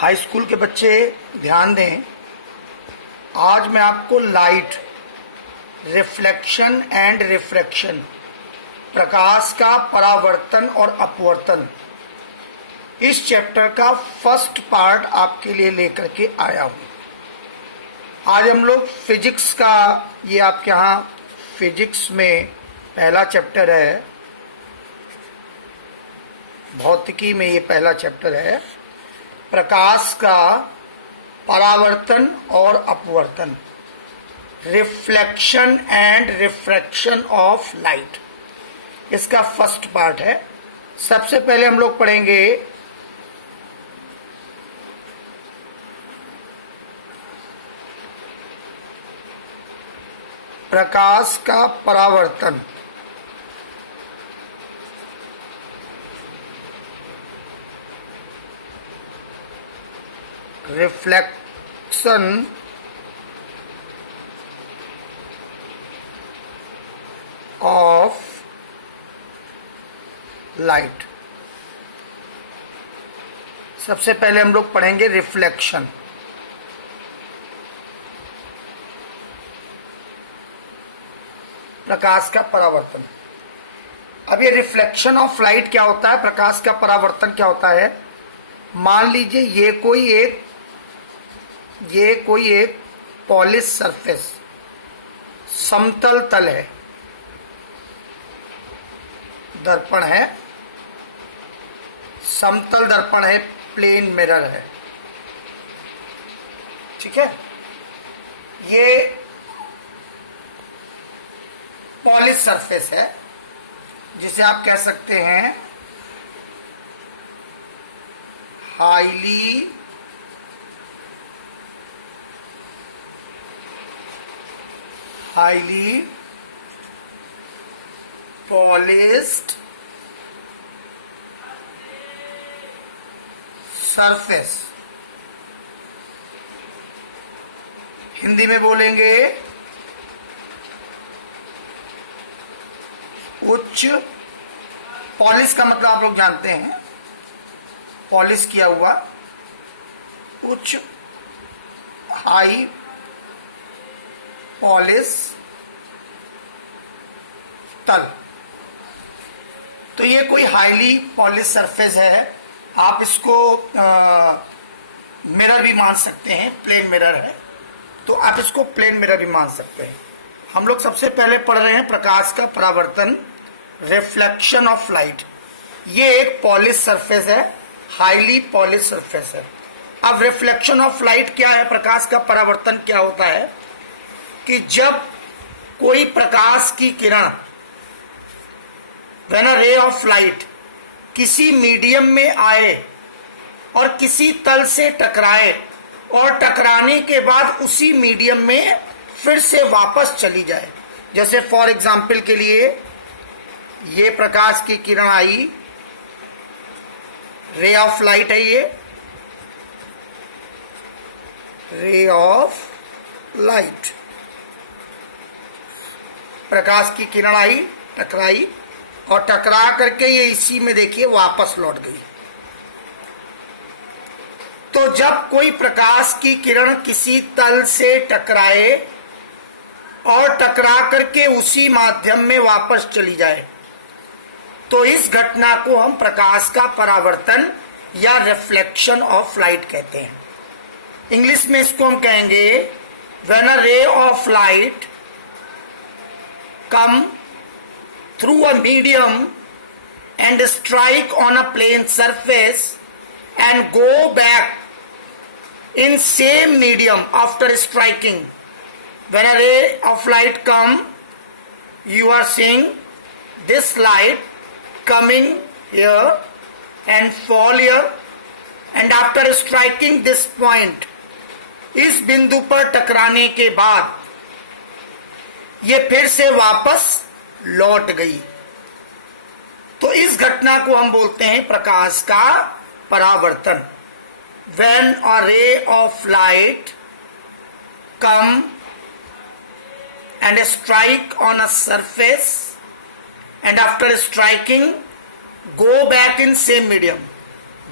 High school के बच्चे ध्यान दें। आज मैं आपको लाइट, रिफ्लेक्शन एंड रिफ्रैक्शन, प्रकाश का परावर्तन और अपवर्तन, इस चैप्टर का फर्स्ट पार्ट आपके लिए लेकर के आया हूं। आज हम लोग फिजिक्स का, ये आपके यहाँ फिजिक्स में पहला चैप्टर है, भौतिकी में ये पहला चैप्टर है, प्रकाश का परावर्तन और अपवर्तन, reflection and refraction of light, इसका फर्स्ट पार्ट है। सबसे पहले हम लोग पढ़ेंगे प्रकाश का परावर्तन। Reflection of light. सबसे पहले हम लोग पढ़ेंगे रिफ्लेक्शन। प्रकाश का परावर्तन। अब ये रिफ्लेक्शन ऑफ लाइट क्या होता है, प्रकाश का परावर्तन क्या होता है। मान लीजिए ये कोई एक पॉलिश सरफेस, समतल तल है, दर्पण है, समतल दर्पण है, प्लेन मिरर है, ठीक है। ये पॉलिश सरफेस है जिसे आप कह सकते हैं हाईली पॉलिश्ड सरफेस। हिंदी में बोलेंगे उच्च, पॉलिश का मतलब आप लोग जानते हैं, पॉलिश किया हुआ, उच्च, हाई पॉलिश तल। तो ये कोई हाईली पॉलिश सरफेस है। आप इसको मिरर भी मान सकते हैं, प्लेन मिरर है तो आप इसको प्लेन मिरर भी मान सकते हैं। हम लोग सबसे पहले पढ़ रहे हैं प्रकाश का परावर्तन, रिफ्लेक्शन ऑफ लाइट। ये एक पॉलिश सरफेस है, हाईली पॉलिश सरफेस है। अब रिफ्लेक्शन ऑफ लाइट क्या है, प्रकाश का परावर्तन क्या होता है कि जब कोई प्रकाश की किरण, when a ray of light, किसी मीडियम में आए और किसी तल से टकराए और टकराने के बाद उसी मीडियम में फिर से वापस चली जाए। जैसे फॉर एग्जाम्पल के लिए ये प्रकाश की किरण आई, रे ऑफ लाइट है, ये रे ऑफ लाइट, प्रकाश की किरण आई, टकराई और टकरा करके ये इसी में देखिए वापस लौट गई। तो जब कोई प्रकाश की किरण किसी तल से टकराए और टकरा करके उसी माध्यम में वापस चली जाए तो इस घटना को हम प्रकाश का परावर्तन या रिफ्लेक्शन ऑफ लाइट कहते हैं। इंग्लिश में इसको हम कहेंगे when a ray of light come through a medium and strike on a plane surface and go back in same medium after striking. When a ray of light come, you are seeing this light coming here and fall here, and after striking this point, इस बिंदु पर टकराने के बाद ये फिर से वापस लौट गई। तो इस घटना को हम बोलते हैं प्रकाश का परावर्तन। When a ray of light come and strike on a surface and after striking go back in same medium,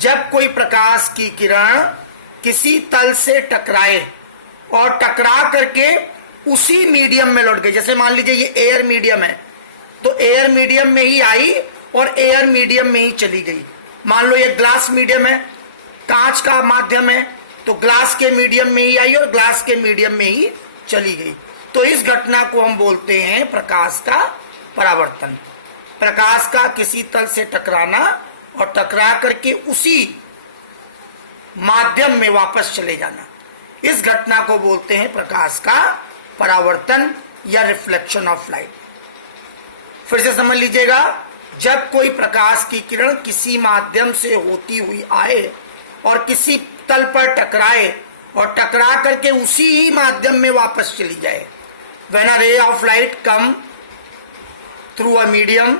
जब कोई प्रकाश की किरण किसी तल से टकराए और टकरा करके उसी मीडियम में लौट गई। जैसे मान लीजिए ये एयर मीडियम है, तो एयर मीडियम में ही आई और एयर मीडियम में ही चली गई। मान लो ये ग्लास मीडियम है, कांच का माध्यम है, तो ग्लास के मीडियम में ही आई और ग्लास के मीडियम में ही चली गई। तो इस घटना को हम बोलते हैं प्रकाश का परावर्तन। प्रकाश का किसी तल से टकराना और टकरा करके उसी माध्यम में वापस चले जाना, इस घटना को बोलते हैं प्रकाश का परावर्तन या रिफ्लेक्शन ऑफ लाइट। फिर से समझ लीजिएगा, जब कोई प्रकाश की किरण किसी माध्यम से होती हुई आए और किसी तल पर टकराए और टकरा करके उसी ही माध्यम में वापस चली जाए, when a ray of light come through a medium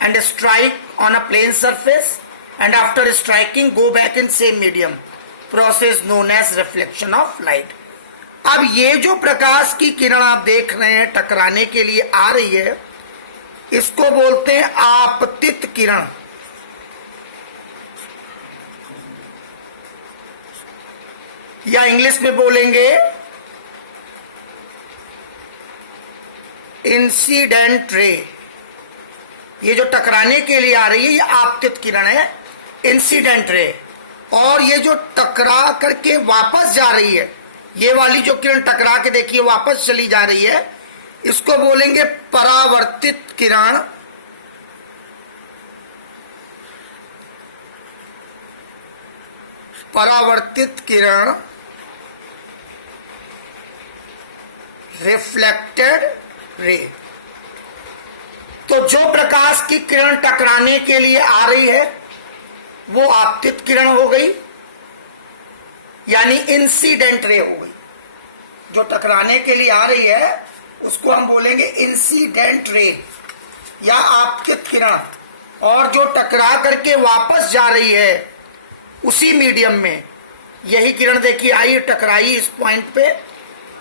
and strike on a plane surface and after striking go back in same medium, process known as reflection of light। अब ये जो प्रकाश की किरण आप देख रहे हैं टकराने के लिए आ रही है, इसको बोलते हैं आपतित किरण। या इंग्लिश में बोलेंगे इंसिडेंट रे। ये जो टकराने के लिए आ रही है ये आपतित किरण है, इंसिडेंट रे। और ये जो टकरा करके वापस जा रही है, ये वाली जो किरण टकरा के देखिए वापस चली जा रही है, इसको बोलेंगे परावर्तित किरण। परावर्तित किरण, रिफ्लेक्टेड रे। तो जो प्रकाश की किरण टकराने के लिए आ रही है वो आपतित किरण हो गई, यानी इंसिडेंट रे हो गई। जो टकराने के लिए आ रही है उसको हम बोलेंगे इंसिडेंट रे या आपतित किरण। और जो टकरा करके वापस जा रही है उसी मीडियम में, यही किरण देखिए आई, टकराई इस पॉइंट पे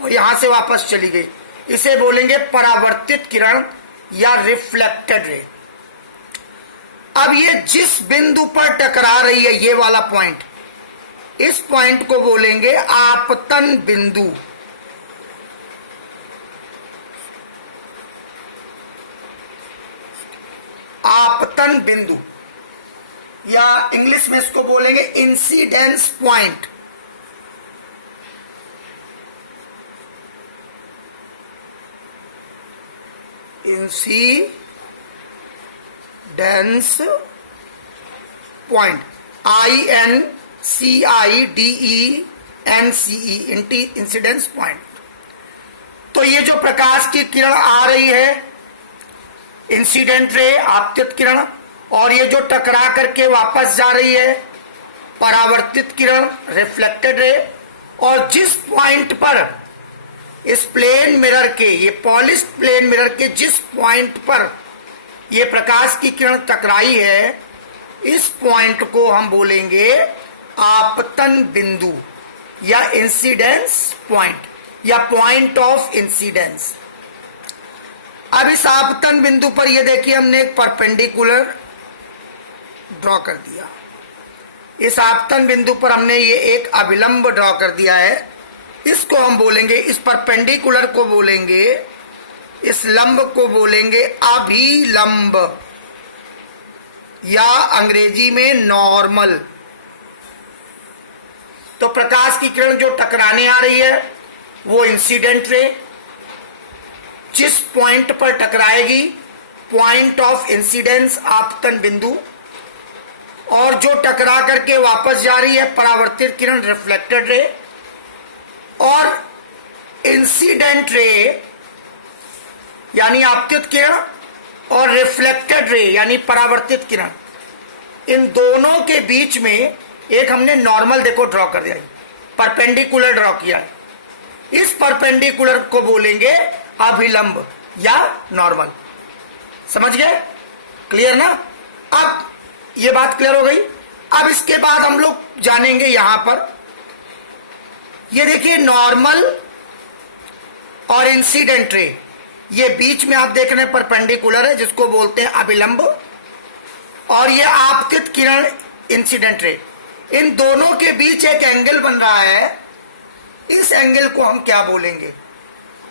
और यहां से वापस चली गई, इसे बोलेंगे परावर्तित किरण या रिफ्लेक्टेड रे। अब ये जिस बिंदु पर टकरा रही है, ये वाला पॉइंट, इस पॉइंट को बोलेंगे आपतन बिंदु। आपतन बिंदु या इंग्लिश में इसको बोलेंगे incidence point. Incidence point, INCIDENCE, incidence point. तो ये जो प्रकाश की किरण आ रही है इंसिडेंट रे, आपतित किरण, और ये जो टकरा करके वापस जा रही है परावर्तित किरण, रिफ्लेक्टेड रे। और जिस पॉइंट पर इस प्लेन मिरर के, ये पॉलिश्ड प्लेन मिरर के जिस पॉइंट पर ये प्रकाश की किरण टकराई है, इस पॉइंट को हम बोलेंगे आपतन बिंदु या इंसिडेंस पॉइंट या पॉइंट ऑफ इंसिडेंस। अब इस आपतन बिंदु पर ये देखिए हमने एक परपेंडिकुलर ड्रॉ कर दिया। इस आपतन बिंदु पर हमने ये एक अभिलंब ड्रॉ कर दिया है, इसको हम बोलेंगे, इस परपेंडिकुलर को बोलेंगे, इस लंब को बोलेंगे अभिलंब या अंग्रेजी में नॉर्मल। तो प्रकाश की किरण जो टकराने आ रही है वो इंसिडेंट रे, जिस पॉइंट पर टकराएगी पॉइंट ऑफ इंसिडेंस आपतन बिंदु, और जो टकरा करके वापस जा रही है परावर्तित किरण, रिफ्लेक्टेड रे। और इंसिडेंट रे यानी आपतित किरण और रिफ्लेक्टेड रे यानी परावर्तित किरण, इन दोनों के बीच में एक हमने नॉर्मल देखो ड्रॉ कर दिया, परपेंडिकुलर ड्रॉ किया है। इस परपेंडिकुलर को बोलेंगे अभिलंब या नॉर्मल। समझ गए? क्लियर ना? अब ये बात क्लियर हो गई। अब इसके बाद हम लोग जानेंगे यहां पर, ये देखिए नॉर्मल और इंसिडेंट रे, ये बीच में आप देख रहे हैं परपेंडिकुलर है जिसको बोलते हैं अभिलंब, और ये आपतित किरण इंसिडेंट रे। इन दोनों के बीच एक एंगल बन रहा है। इस एंगल को हम क्या बोलेंगे?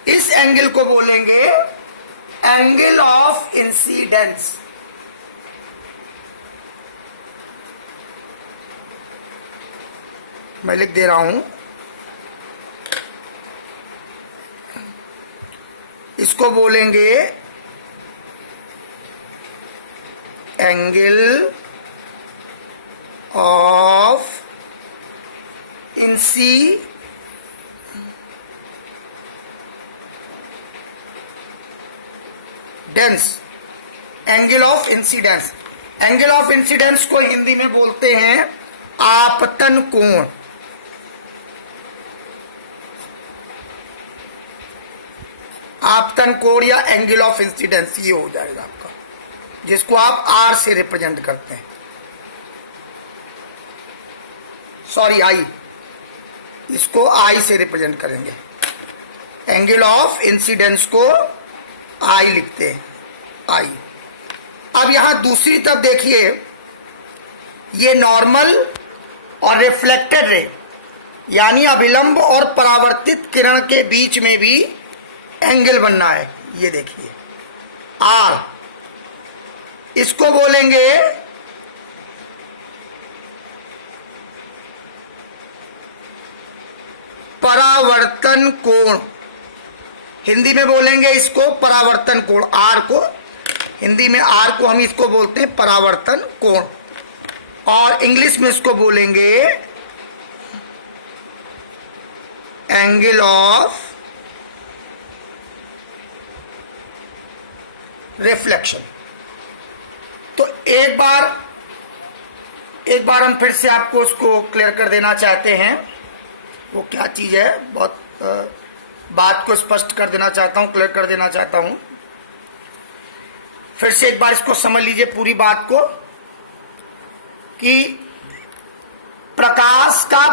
इस एंगल को बोलेंगे एंगल ऑफ इंसिडेंस। मैं लिख दे रहा हूं, इसको बोलेंगे angle of incidence. Angle of incidence. Angle of incidence को हिंदी में बोलते हैं आपतन कोण। आपतन कोण या एंगल ऑफ इंसिडेंस ये हो जाएगा आपका, जिसको आप आर से रिप्रेजेंट करते हैं, सॉरी आई, इसको आई से रिप्रेजेंट करेंगे। एंगल ऑफ इंसिडेंस को आई लिखते हैं, आई। अब यहां दूसरी तरफ देखिए, ये नॉर्मल और रिफ्लेक्टेड रे यानी अभिलंब और परावर्तित किरण के बीच में भी एंगल बनना है। ये देखिए आर, इसको बोलेंगे परावर्तन कोण। हिंदी में बोलेंगे इसको परावर्तन कोण। आर को हिंदी में, आर को हम इसको बोलते हैं परावर्तन कोण, और इंग्लिश में इसको बोलेंगे एंगल ऑफ रिफ्लेक्शन। तो एक बार हम फिर से आपको उसको क्लियर कर देना चाहते हैं, वो क्या चीज है, बहुत बात को स्पष्ट कर देना चाहता हूं, क्लियर कर देना चाहता हूं। फिर से एक बार इसको समझ लीजिए पूरी बात को, कि प्रकाश का